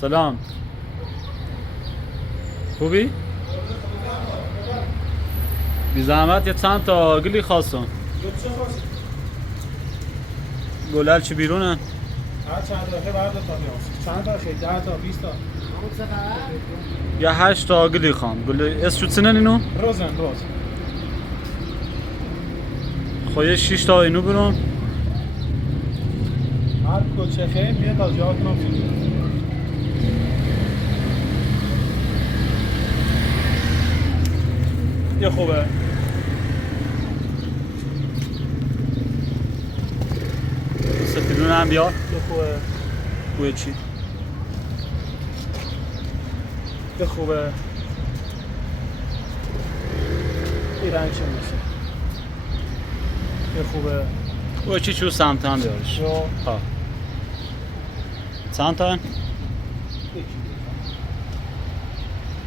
سلام. خوبی؟ بی زحمت یه چند تا گلی خواستم. گلال چی بیرونن؟ هر چند دقیقه بعد تا میام. چند تا شد؟ 10 تا 20 تا. یا 8 تا گلی خواهم. گل اسم شد سنن اینو؟ روز. خواهی 6 تا اینو برون. هر کوچه خیلی میاد از یاد کنم. یه خوبه. سفیدون هم بیار. یه خوبه. بوی چی؟ یه خوبه. این رنگ چه میشه؟ یه خوبه. بوی چی چو سمت هم بیارش. یا ها. چند تا؟ یکی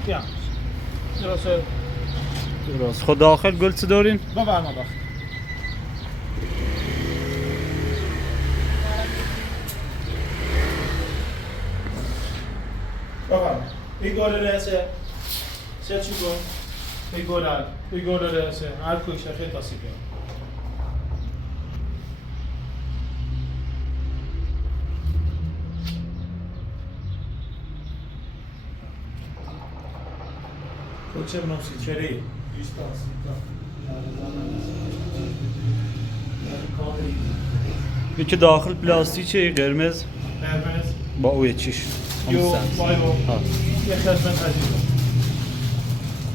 دیگه. درسته. درست. خود داخل گل چه دارین؟ بفرما داخل. بفرما. این گل رئیسه. سه چی گل؟ این گل رئیسه. هر کوچه خیلی تاسی بیاد. کوچه بنویسی چری 20 تا 30 تا. یکی داخل پلاستیکه قرمز قرمز با اوی چیش. یو همون سبز. وایو ها. یه خدمت عزیزم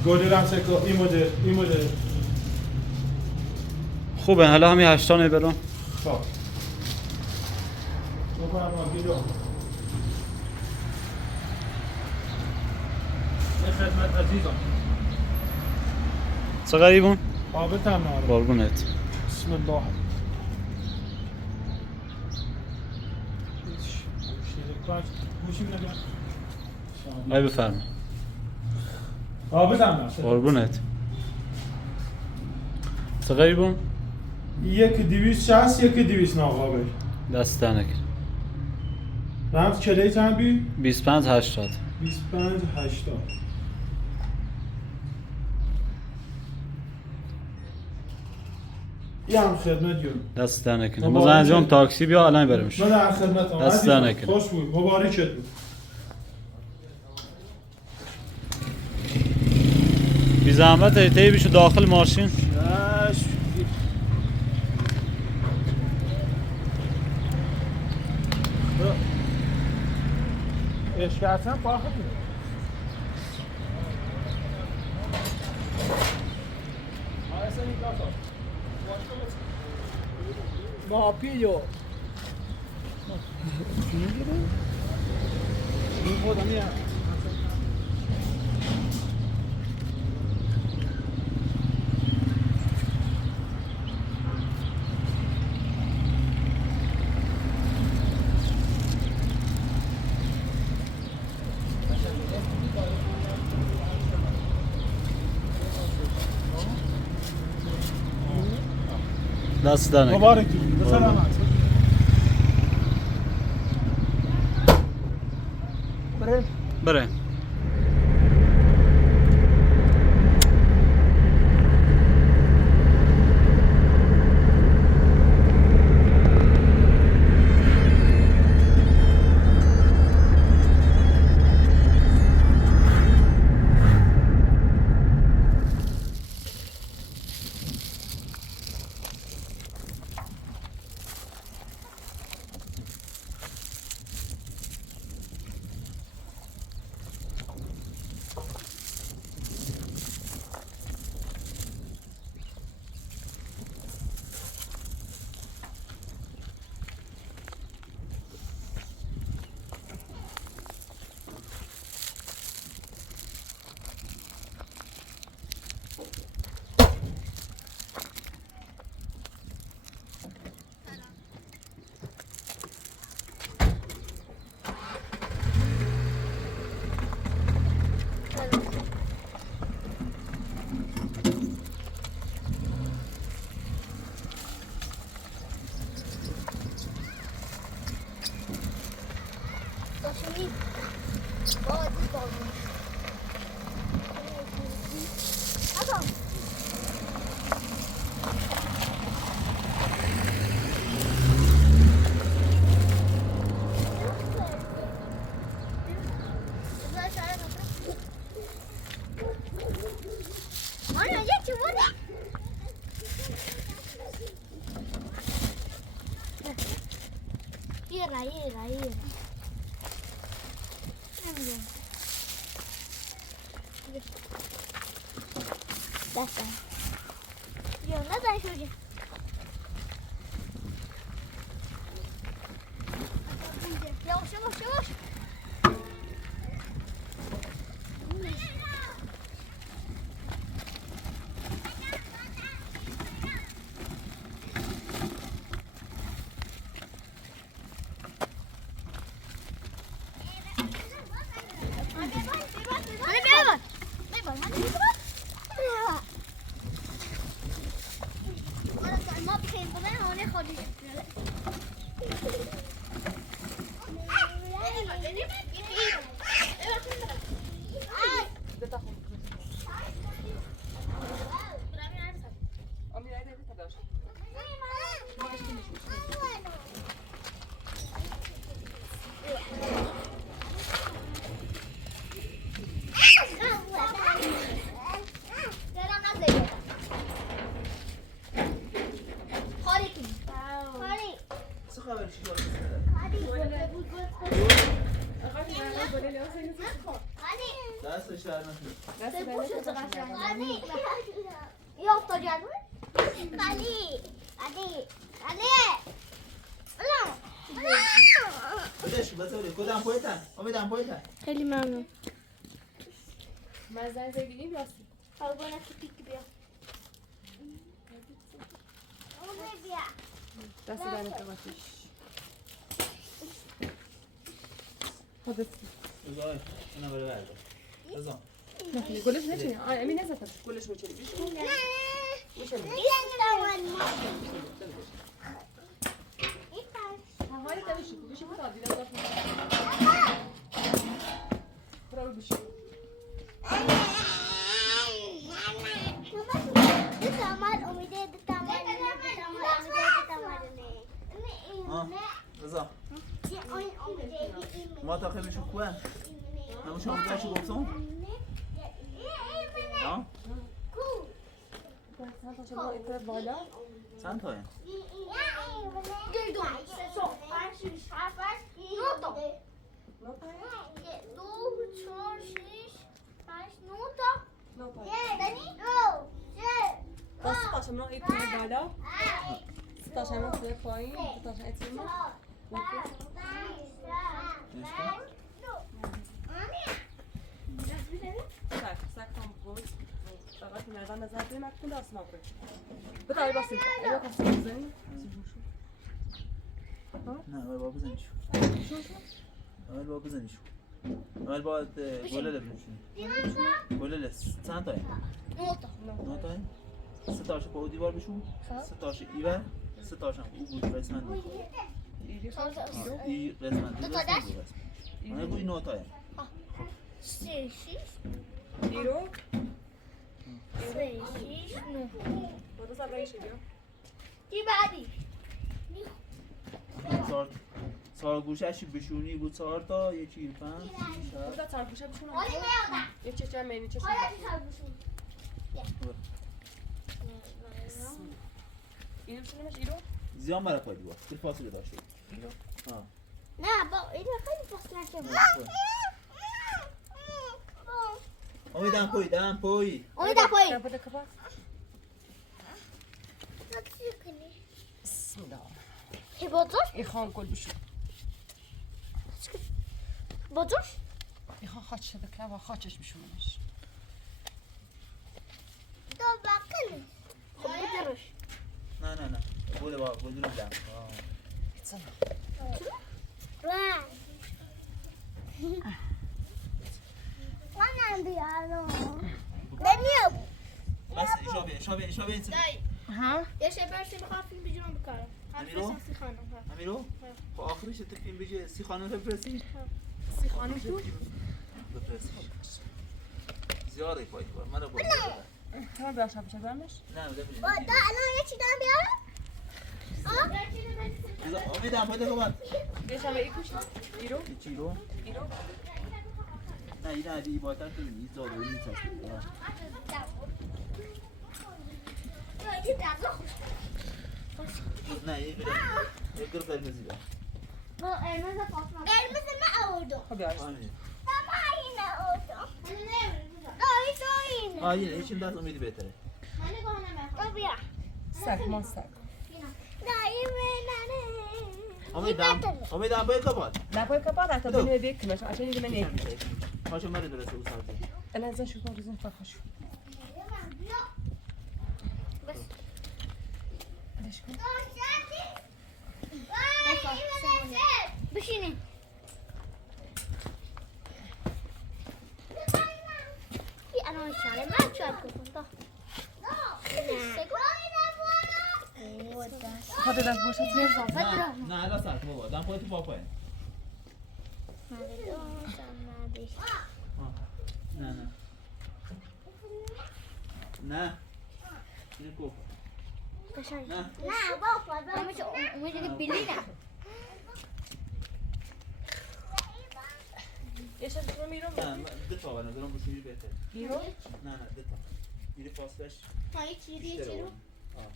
گلی رمسکو این مدل خوبه حالا همین 8 تا برون. خب بفرما بیدو یه خدمت عزیزم چه غریبون؟ آبت هم ناره قربونت. بسم الله گوشیم نگم ای بفرما. آبت هم ناره قربونت. چه غریبون؟ یک 260 یک 200 ناقابل دست در نکن. رمز کلی چند بی؟ 25 80. 25 80 یه هم خدمت جون دست در نکن. مبارک ما انجام شد. تاکسی بیا الان برمش. من در خدمت هم دست در نکن. خوش بود مبارکت بود بی زحمت ایتهی بیشو داخل ماشین. اشکرتم باخت میده Ma piglio. این خود همیه دست در نکن. مبارک بود بسلامت بره. بادی بادی آقا Ana, gente, vou Ira. Dessa. Eu não dá ajuda. Yavaş. خیلی ممنون. مزه زیادی راستی. حالا که پیک بیا. اون بیا. دست دهنت آتیش. خودت. بذار اینا بره برده. بذار. نه گلش نچینه. امین نزدم. گلش میچینه. بیشتر. میشه. هوای تمیشه. بیشتر بود آدی دست. برو بیشتر. بذار ما تا خیلی شکوه همون شما بوداشو گفتم چند تایه؟ ستاشم را ایتونه بالا ستاشم را توی پایین ستاشم ایتونه سک هم بود فقط مردم نظر دوی مکتون دست ما بود بطایی باسیم اینا کسی بزنی؟ نه اول با بزنیشو اول با بزنیشو اول باید گله لبنشون گله لس چند تایه؟ نه تایه؟ سه تاش با دیوار بشون سه تاش ایور سه تاش هم او بود قسمت ای قسمت دو قسمت اونه بوی نه تایه ایرو؟ نه برو سر رایشه بیا دی بعدی سار گوشهشی بشونی بود 4 تا یکی 5 6 برو سر گوشه بشون حالی میادم یه چشم مینی چشم حالا چی سر بشون ایرو بشونیمش ایرو؟ زیان برای پای دیوار دل فاصله داشته ایرو نه با این خیلی فاصله نشه امیدم پای امیدم پای بده کفاس چی کنی؟ بسم الله که بازوش؟ این خان گل بشون بازوش؟ این خان خاچ شده که و خاچش بشونمش دو بکنی خب بگروش نه بوده با گل رو بدم ایتسنا منم بیارم نمیام بس شابه این ها؟ یه شب برسیم بخواه فیلم بجرم بکارم امیرو؟ سی خانم امیرو؟ با آخرش تو فیلم بجه 30 خانم رو بفرستی؟ 30 خانم تو؟ بفرست. زیاده پای کار. من رو باید تمام بیاشم بشه دارمش نه بده با بده. تا الان یه چی دارم بیارم؟ امیدم پای کار. بیاشم ای کش ایرو چیرو؟ ایرو نه این عادی بالاتر تو این زاده این چیز. نه این بده. یک کار قرمزی بده. قرمز من آوردم. خب بیاش آمین. من این آوردم. این. آینه ایشون دست امیدی بهتره. تو بیا. سگ ما سگ امیدم پای کار. نپای کپات حتی بدو. بینه بیک کنش عشان یه من نیک هاشم مرد درسته او سازی. انا ازن شو کنم ریزن فرخش بس. ليش كنت بشینین. الان شاله من شاید کنم. هذا داس بوشت ليه نه الان ساعت بابا دم پای تو پاپای. نه نه. نه. این کو. نه. نه بابا امیده بیلی نه. ايش شو ميرو نه دو تا به نظرم بوشی بهتره. ميرو نه نه دو تا. میری فاصلش. ها یه چیزی بیشتره رو. اون. آه.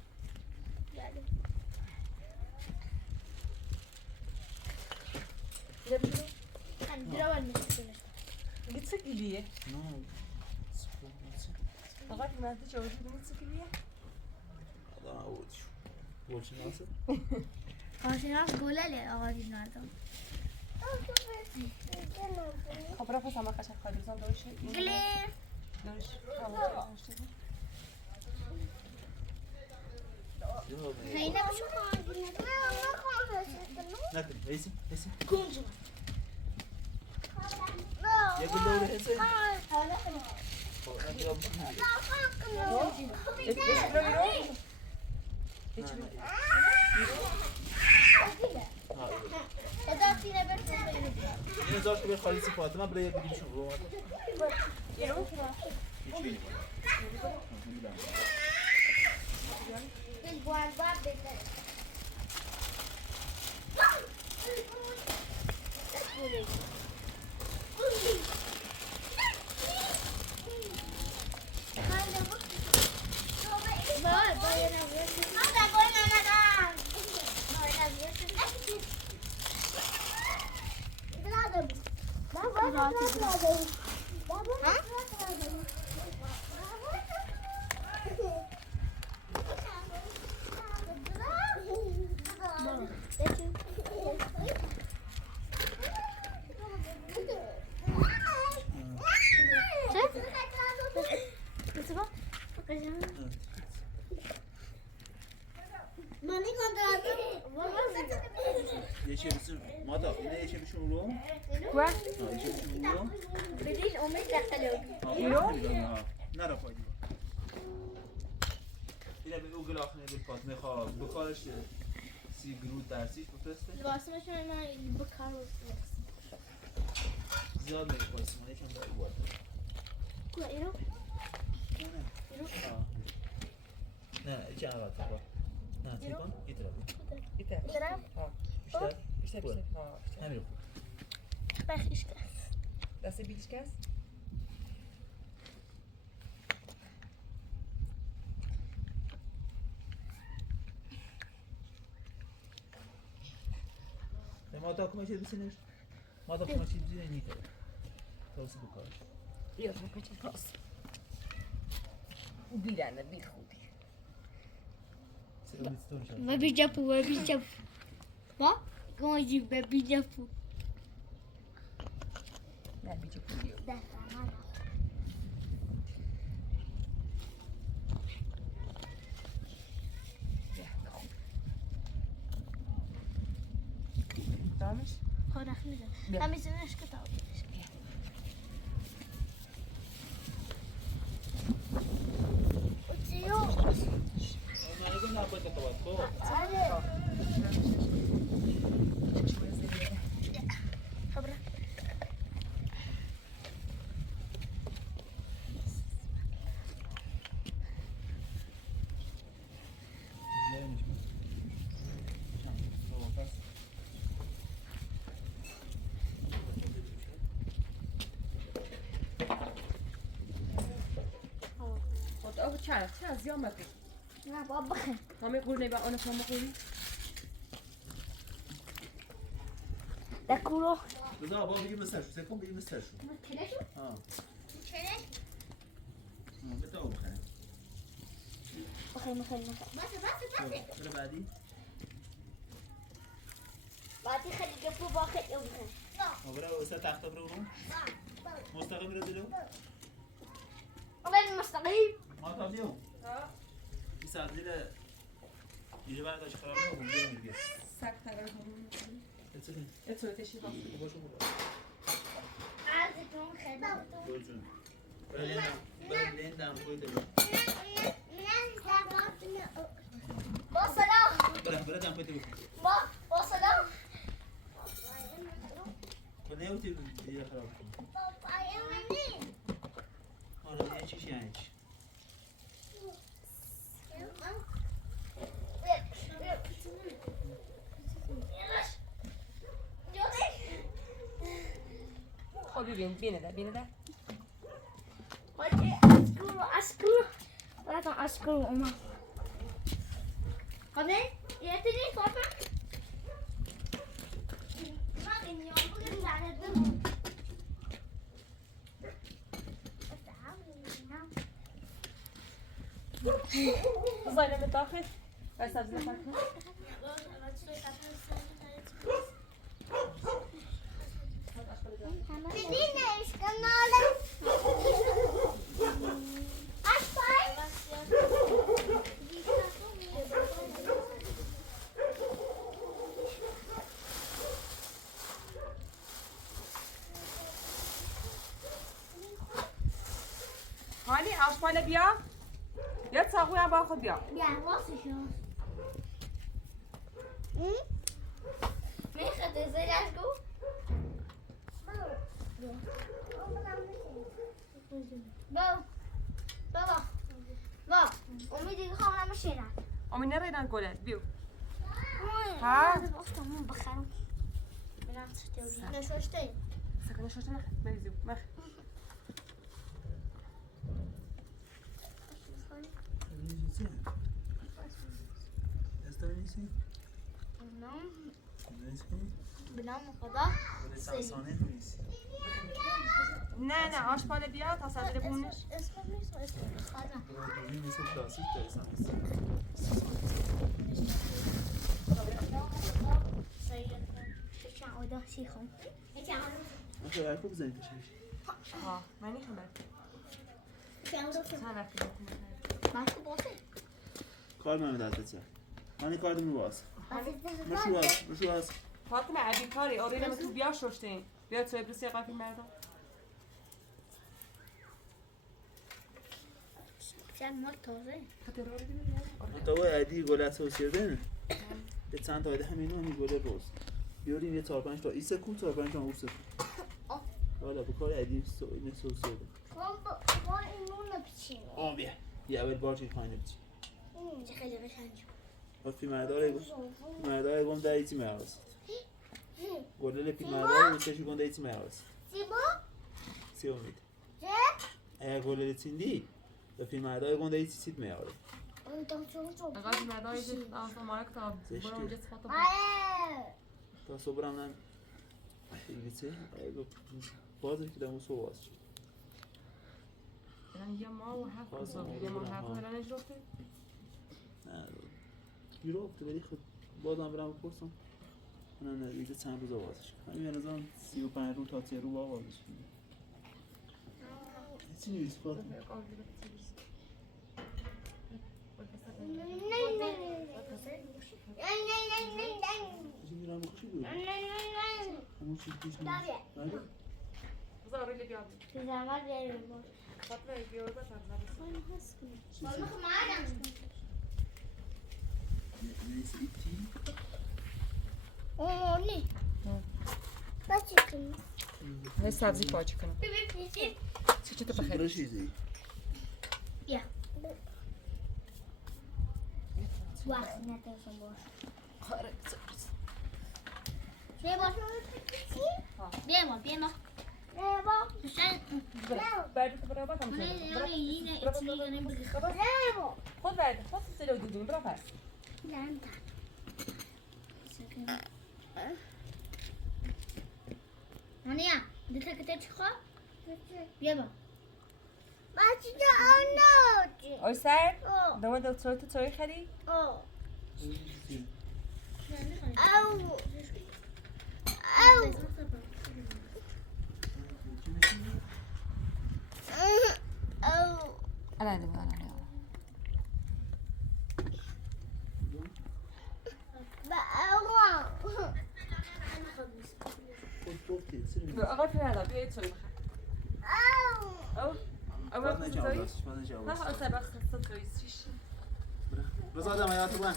من درا می‌کنم. قلت سكليه نه. فقط ما تجاوز قلت سكليه آدم اود شو. بولش ناسه. کارشناس گلاله آقای نردم. خب رفع سما قشنگ خالص داشت گلی. داشت حالا خیلی نمیشه کاری نکن. ایسی ایسی. کنجو. یه گل داره ایسی. حالا خب نگاه بکن. ايش شو ميرو نه نه. خدا سینه برسونه. این زاش که خالی سی فاطمه برای یک دیگه شروع کرد. ميرو هیچی. دل بوان باب بده. یه چیزی مادا اینه یه چیزی شروع. كوا یه چیزی شروع. بديش امي دخلوا. نه را پای دیوار. اینه به اوگل آخری به پاس میخواد بکارش سی گرود درسیش بفرسته. لباسمشون من بکار زیاد میگه پاس من یکم داری بود. کو ایرو نه نه. نه چه عوض کرد. نه تیکان ایترا. ايش درام بیشتر ايش تبي اه همین. بخیش کس دست بیش کس ما تا کمه چیزی بسینش. ما تا کمه چیزی نیته. توصی بکارش. يلا ممكن خلاص وبيلانا بيل خوبي سلام استون شد. و بیجاپو و بیجاپو با گوجی و بیجاپو لا بيجي كل يوم دامش خود نخمیده بیا. همیزونش کتاب ما نگو نه باید تو تو. خبره چه زیاد مکن نه بابا بخیر همه قول نبا آن شما قولی دکورو بذار بابا بگی مستر شو سکن بگی مستر شو کلشو ها کلش بذار بخیر بخیر بس بعدی بعدی خیلی گفت با خیلی بخیر برو وسط تخت برو مستقیم رو جلو اول مستقیم ما تا بیام این سبزی رو اینجا برداشت خراب نکنم بیام میگه سخت تر همون اتو تشی ها باشو برو عرضتون خیلی برو جون برو دم خود رو با سلام برو دم خود رو با سلام تو نمی‌تونی دیگه خراب کنی آره چیش یعنی چی خب ببین بینه ده اشکرو براتون اشکرو اومد خب نه یه تیری فاطمه من این یوم بگم زنده زایده داخل و سبزی نفرکن ببینش کنالم حالی آشپاله بیا یا چاقوی هم با خود بیا بیا واسه شما میخواد زیرش گو بابا امیدی خواهم نمیشینم امی نریدن گلت بیو ها گفتم بخرم نشوشته سکنه شوشته مخ بریزیو مخ استانیسی بنام خدا سانسانه نیست نه آشپاله بیا تا سبزی بونش اسم نیست اسم این مثل کلاسیک داره سانسی چند اودا شیخم آخه حرفو بزنید کشش ها من نیخم برد چند اودا چند وقت بکنم ماشو باشه کار من دست بچه من کار دمی باز مشو باز فاطمه عبی کاری آره نمیتونی بیا شوشته این بیا تو ابرسی قفی مردم چند مال تازه خطر رو ببینیم تا عادی گل سوسیدن به چند تا همینو همین گل روز بیاریم یه 4 5 تا ایسه کو 4 5 تا اوسه والا به کار عادی این سوسیدن با اینو نپیچیم بیا یه اول بار چی پایین بچی چه خیلی قشنگه وقتی مردای گم در ایتی میارس گل پی مردای وسش گم در ایتی میارس سیبا سی امید چه اگه گل تیندی به پی مردای گم در ایتی سیت میاره اون تو اقا مردای جست آسا مارک تا برو اونجا فاطمه تا صبرم نم ایلیته بازه که دمو سو باز شد یعنی یا ما و هفت یا ما هفت هلا نجرفته یورو افتو ولی خود بازم برم بپرسم من نزدیک چند روز بازش همین به نظرم 35 روز تا 3 روز بازش کنم چی نیست فاطمه چی میرم خوشی بود همون چیز پیش نیست بذار روی بیا زمان بیاریم فاطمه بیا بذار نیست ایتی اومونی بچه کنی هی سبزی پاچ کنم چی تو بخیر چیزی بیا وقتی نتونستم باش بیا باش بیا ما برد برا بکن خود برد خود سلو دودون برا پس مانیا دیتا کتر چخوا؟ بیا با آی سر دوام دکتر تو توی خری الان آقا پیاده بیاید توی او بعد نجام راستش بعد نجام ها ها سبخ توی سیش رضا دم حیاتو بان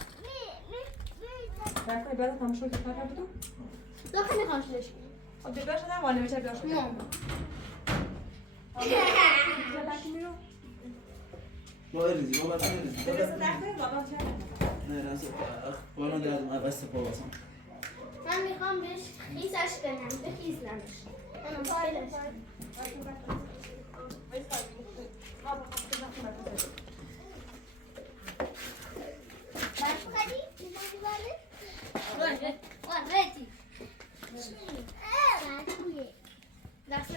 برای بعد هم شو که کار بدو داخل نخواهش لش خب بیار شدم وانه میشه بیار شدم با ریزی با بس ریزی درست داخل بابا چه نه راست بالون دادم از پاواسم من میخوام بهش خیزش کنم بخیزنمش من فایلش برف خدی؟ میزنی بله؟ ورتی دست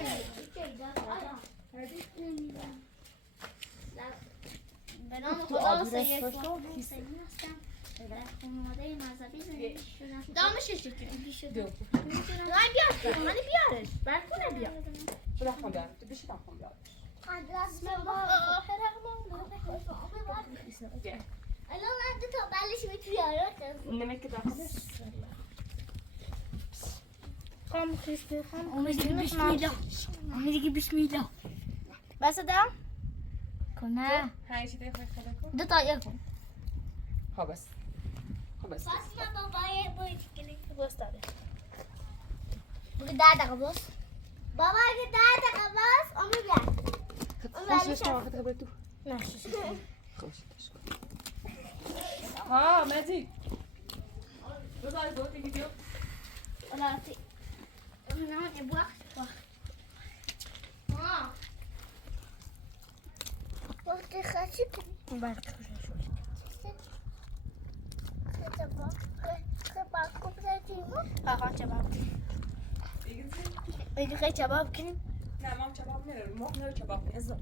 به نام خدا سید فاطمی حسینی هستم در خانواده مذهبی زندگی شدم دامش چطوری شده؟ نه بیار من بیارش برکونه بیار برخوام بیار تو بشی برخوام بیار بسم الله الرحمن الرحیم الان من دو تا بلش میتونی نمک که داخلش خام کریسپی خام امیدی بسم الله امیدی بسم الله بس دام کنه هاي چی دیگه خدا کن دو تا یک کن ها بس بس ما بابای باید کلیک گستاره بگه 10 دقیقه باز بابا اگه 10 دقیقه باز امید بیاد خوشش تو وقت خبر تو نه خوشش ها مزی بذار دو تا ویدیو ولا تی نه وقت وقتی خاصی کنی برکه اگه خیلی کباب کنیم نه مام کباب نمیره مام نه کباب نیست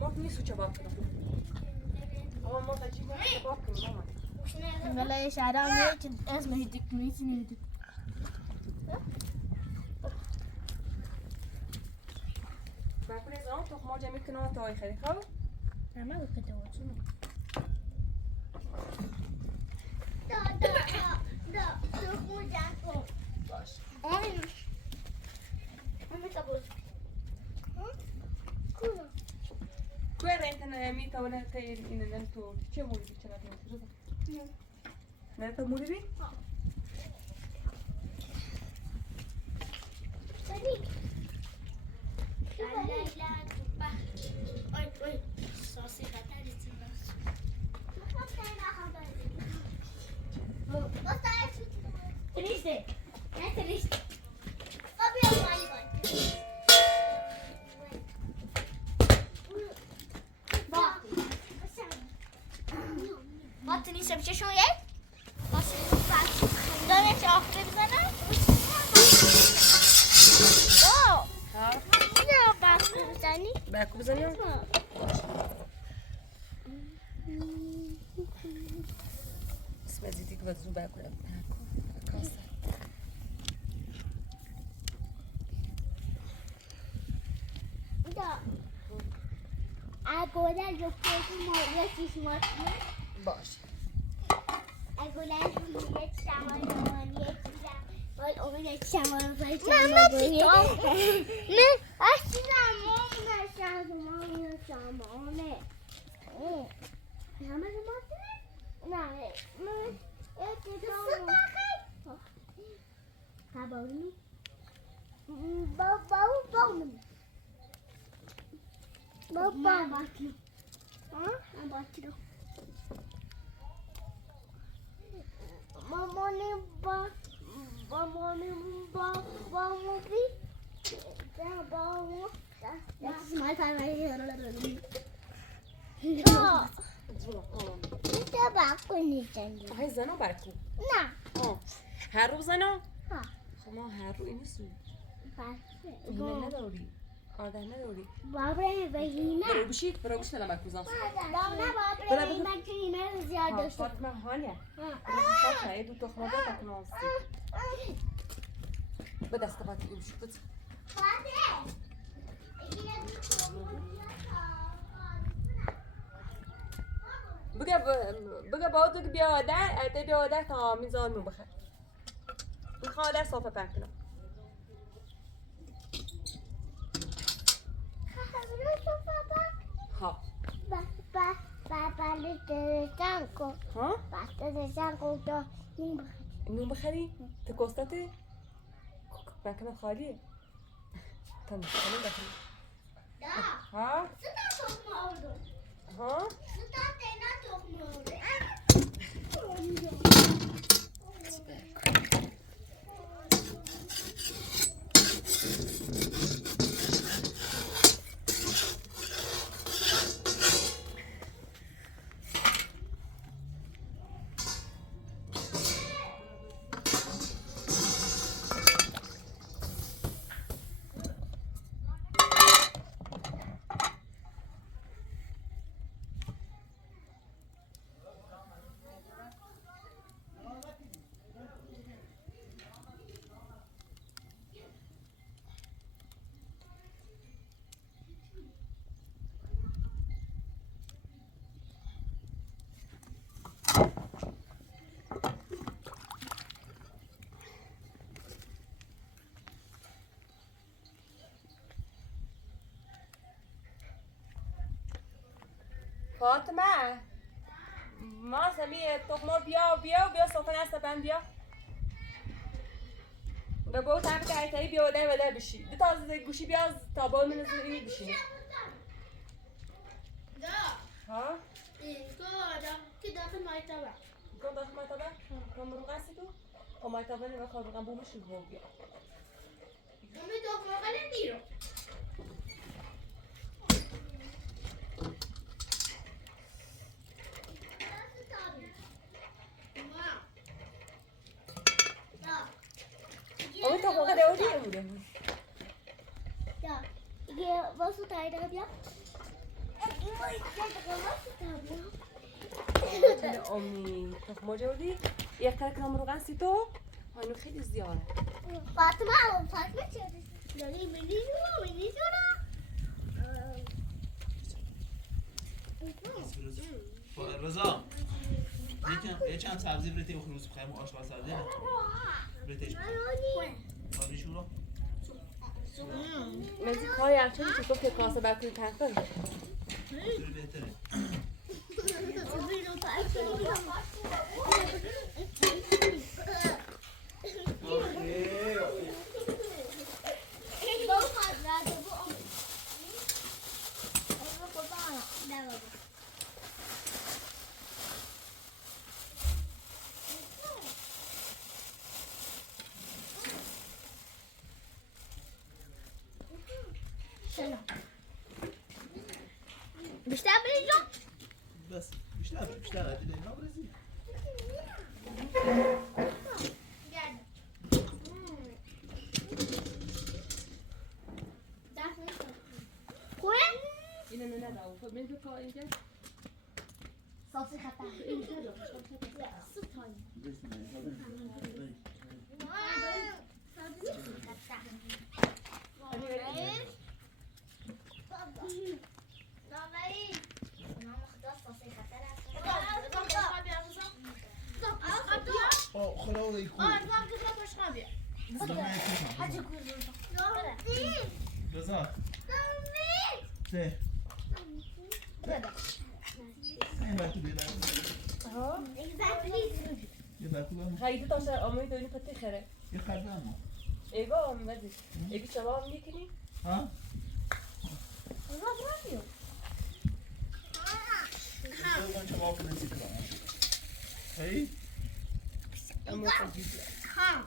مام نیست کباب کنم مام تاجی مام کباب کنم مامان ولی شهرام نیست اسمش دکمیتی نیست باكل زمان تخمر جميل كنا توي خلي خو همه رو کده وچونه تخمو جمع کن باش آمین کبوز کنم كويس انت مي تونا تي ان انتو چه مولی چه نتو نه تو مولی بی ساسی خطری triste, è triste. Abbiamo mai ما نیست بچه شما یه؟ داره چه آخری بزنم؟ نه باکو بزنی؟ باکو بزنی؟ اسم دیدی که بزنی باکو Agora eu posso morrer esses motinhos. باش Agora eu vou te chamar de mania. Olha, te chamando pra te chamar de mania. Assim na mão, na chave, na chamou, né? Chama de motinha? Não, eu te dou um... Tá bom, né? Bom. Baba bakayım. Ha? Bakıyorum. Mamanın bak, mamanın bak, های زنا برکو نه هر روز زنا ها. خب ما هر رو این نیستیم بس هینه نداری آده نداری بابره بهینه برو بشید نمک کوزان نه بابره بهینه که ایمه زیاد داشته فاطمه هانیه فاطمه دو تخمه بکن آستی به دست باید این بشید بزن بگه با تو بیا آده ایده بیا آده تا میزان رو بخیر میخوام آده صافه پن کنم ها ها نون بخری تو کوستاته پنکنم خالیه تمام خانم بخری ها ها فاطمه ما سمیه تخمه بیا صافه نسته پن بیا به بود هم که ایتایی بیا وده وده بشی دو تازه گوشی بیا تا باید من از اینی بشینی ها؟ که داخل مایتابه کن داخل مایتابه؟ کن رو قصی تو؟ کن مایتابه نمه خواه بگم بومشی رو بیا امی داخل مایتابه نیرو امی تا خواه ده دیگه بوده دیگه واسه تاییده بیا امی تخمه جودی یک کلکم رو قصی تو اینو خیلی زیاده فاطمه چه داری منی رضا یه چند سبزی بریتی و خروز بخوایم آشغال سبزی نه بریتیش آبی شورا مزی کاری همچنین که تو که کاسه برکوی تنفر اینطوری بهتره بیشتر بریم بس بیشتر عجله اینا برسی خوبه؟ اینه نه نه خب من تو اینجا صافی خطر خدا ویکو رضا چه این برکو بیدر ها یه برکو برمو خیلی تاشتر آموی دونی پتی خیره یه خرد برمو ایگا آمی بدی ایگی چبا هم میکنی؟ ها؟ من چه واقع نسی کنم هی؟ اما خیلی ها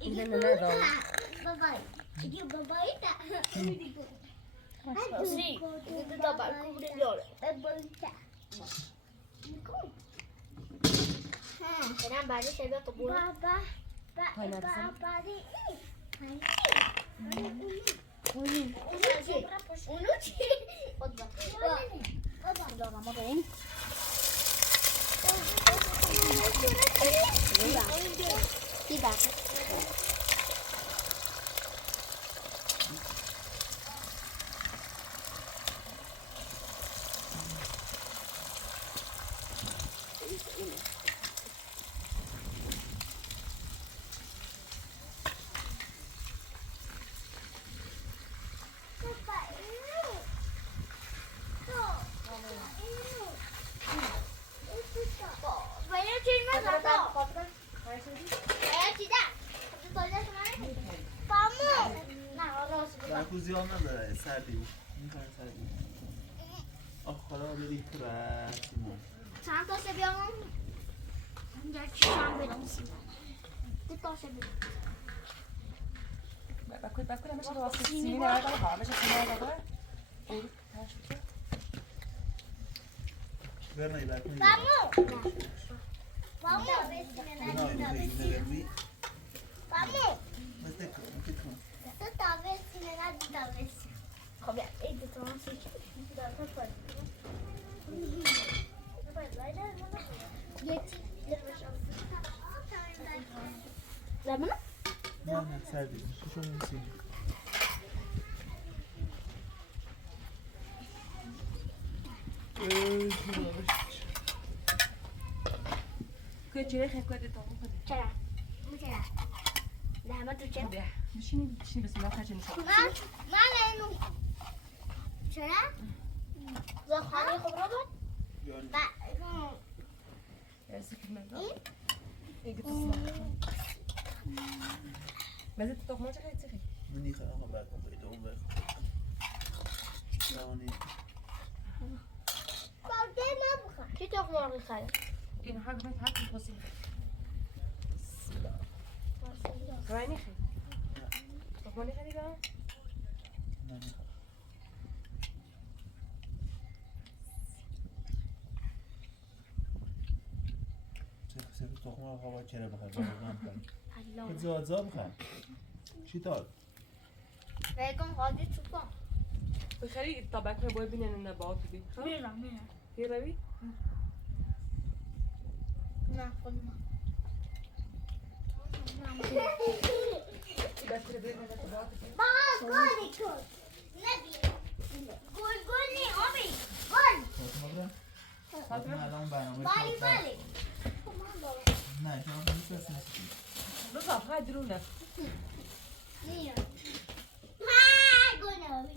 اینه نه نه دام بابای دیگه بابایی نه Sì, da barco migliore. بابایی نه Era bene se avevo buono. بابا بابا Uno ci. Allora, ma bene. Ti dà. برکو زیاد نداره سردی میکنه سردی آخ خدا بری تو سیمان چند تا بیام یکی شام بدم سیمان دو تا بیام بکن همش رو واسه سیمین هر دفعه همش سیمین هر دفعه برنایی برکو Vamos! Vamos! Mas tem como? Tu talvez se me dá de talvez. Come, e tu non si da fare. Lemon? Ne serdi. Şu an nesi? چرا خیلی کاری تو میکنی؟ چرا؟ چرا؟ نه ما تو چرا؟ بشینی بسم الله خرج نشو. من اینو چرا؟ زخانی خوب رو بود؟ مزه تو ما چه خیلی منی خراب برکو بیدو برکو. دانی. باده نبخور. کی تو مرغ خاله؟ این حق باید حق بخواستی. رای نخی. تو ما نخی با؟ نه نه. چه تخم هوا چرا بخیر باید کن. زاد بخیر. چی داد؟ بیگم قاضی چوبا. بخری طبعا که باید بینن نبات بی. میرم. کی روی؟ نه خودم. بخری بینن نبات بی. گلی کن. نبی. گل نی آبی. گل. تخم برا؟ الان برنامه بالی. نه شما نیست نیستی. بذار های درونه. نیا. ها گل آبی.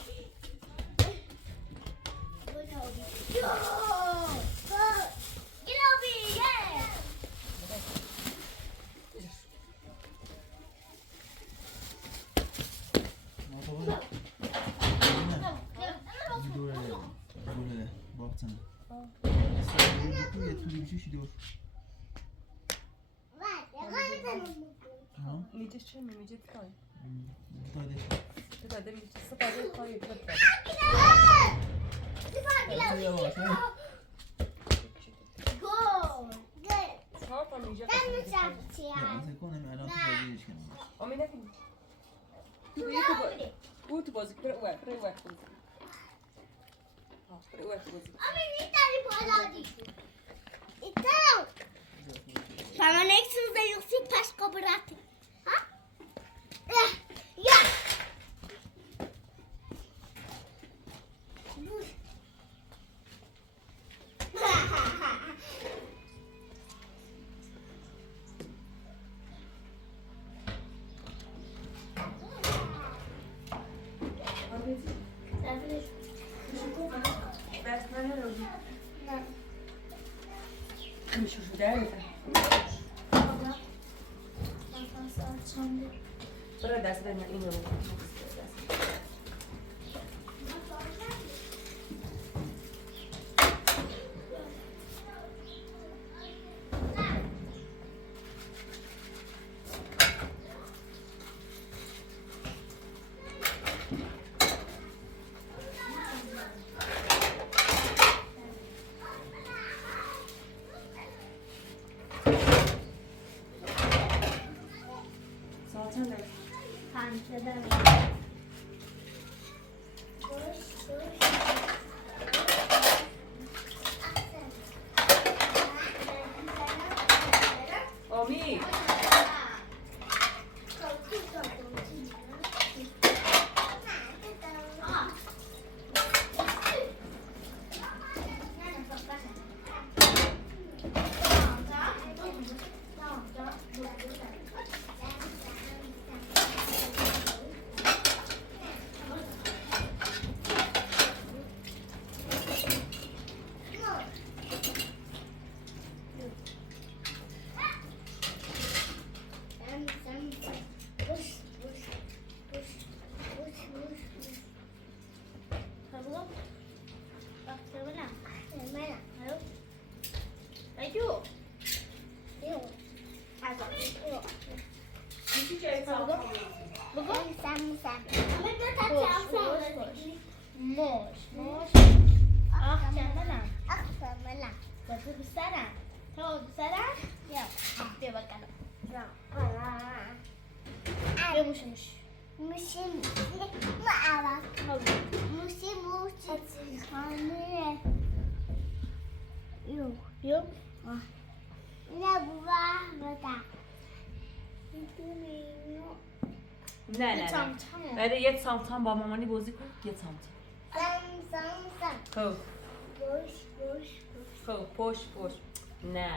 گل آبی. گل آبی. ما تو بود. دوره باختن. یه توری بچه دور. ها؟ میجه چه میجه تای. داده. داده میجه سپاده تای بده. چهار تا میجه. مثل کنم الان تو بازیش کنم. آمینه کنی. تو بازی پر وقت. پر وقت بازی. Para nächstes Mal ich viel Pass kooperativ. Ha? Ja. میشه شده برای دست بدن اینو Kaçan da. Pantolon. Omi. نه بعد یه تام با مامانی بازی کن یه تام خب خب پشت نه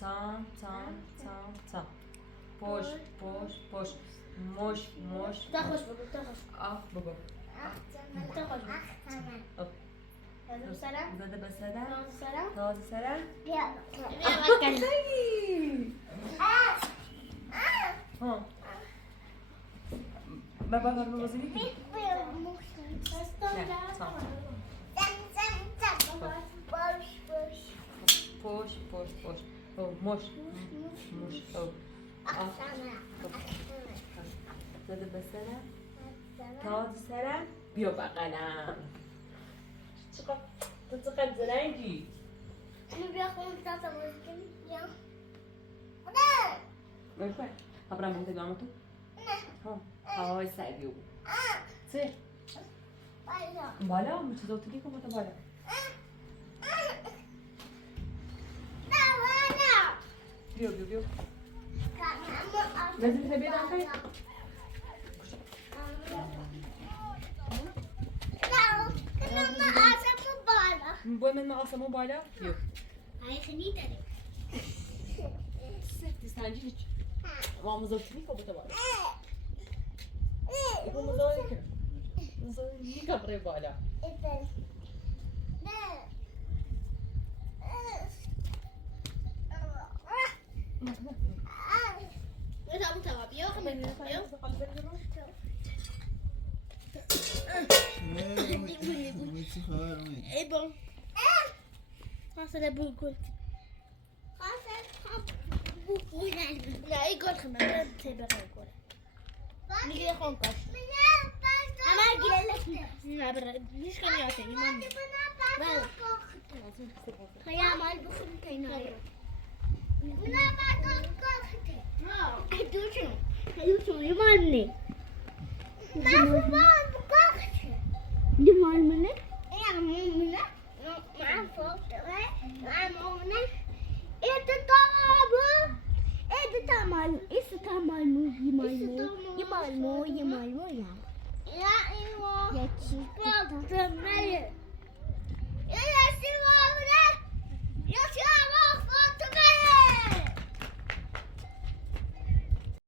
تام پشت مش تخش بگو آه بگو سرم زده به سرم سرم تازه سرم ها بابا بازی میکنی؟ نه تام پشت مش زده به سرم تازه سرم بیا بغلم چقدر زرنگی بخواه خبرم بهم تگاه تو ها های سعی بیو چه بالا همون چیزا تو دیگه کمتا بالا بیو لازم تبي داخل بوي من ما اصلا بالا يو تستنجي ما مزوجتني فوق بالا يكون مزوجك مزوجني كبري بالا اي بون خاصة بقول لا يقول خمسة تبغى يقول نيجي يخون كاش أنا أقول لك لا برا ليش كان يعطي ما خيا مال بخون كيناير لا ما كوختي هدوشو يمالني ما بكوختي يمال مني يا مؤمنة مع فوق مع مؤمنة إيه تتابع إيه تتعمل إيه تتعمل يمالمو يا إيوه يا تشيكا تتعمل يا سيوة يا شعر فوق